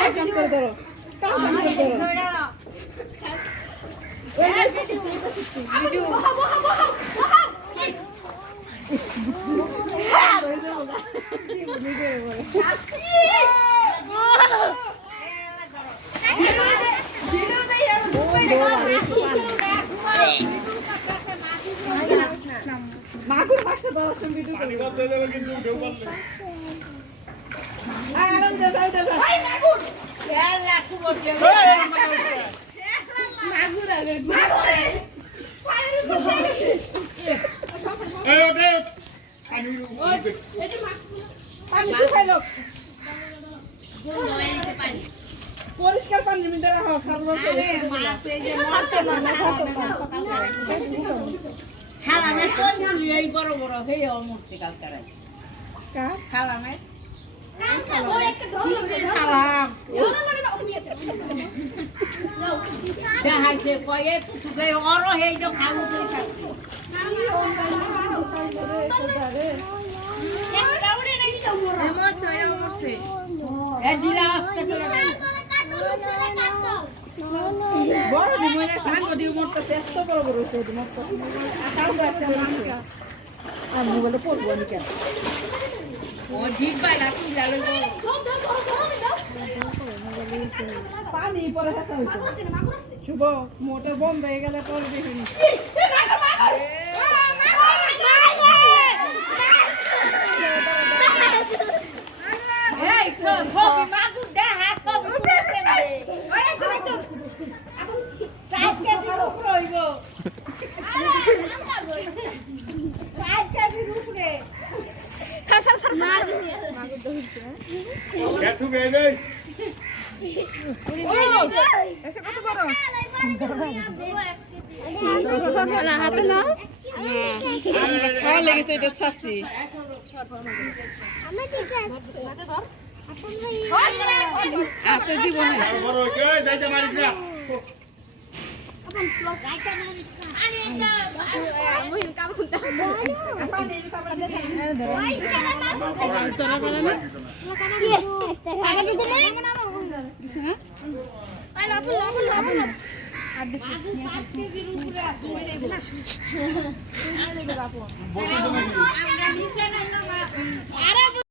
একদম করে ধরো মাগুর পাশে ধরার সঙ্গে ভিডিও করে আরাম দে দাও দাও ভাই মাগুর এলা কুবর দে মাগুর আরে মাগুর এই ওঠে পানি এই যে মাছ পানি শুকাইলো পরিষ্কার পানি মিলে রাখো সারবার করে মাছ এই যে মরতে না খালামে কই এই বড় বড় হয়ে মরছে কালকারে কা খালামে ও একটা ধর সালাম দেখাইছে কয়ে তুই অর হেইডো খাবো তুই খাচ্ছি একটা উড়ে নাই তো মরছে মরছে এ দিলা আসতে করে বড় দিমনে সাঙ্গ দিও মরতে চেষ্টা বড় বড় হইছে মরতে আসাও বাচ্চা মানুষ আর মোবাইলে পড়বো নি কেন ও ঠিক বাইলা কি লালো পানি পরে হাসা হইছে শুভ মোটর বন্ধ হয়ে গেলে পরে দেখিনি এই ছবি মাগুর দেখা ছবি উঠতে ওই তো দেখো এখন চাপ কে রূপ রইব চাপ কে রূপ রে ছাড় মাগুর ধরছে কেটু বে দেই এসে কত বড় না হাতে না খাওয়া লেগে তো এটা ছাড়ছি আমি ঠিক আছে হাতে ধর হাতে দিব না বড় কে যাইতে মারিস না আপন ব্লক রাইটা মারিস না আরে এটা আমি কাম করতে আপন এই তো আমরা ধরো ওই তোরা বলে না আগে দিতে না দিছ না আই লাভ আর দেখো 5 কেজির উপরে আছে মেরে না আরে বাপু আমরা নিচে না আরে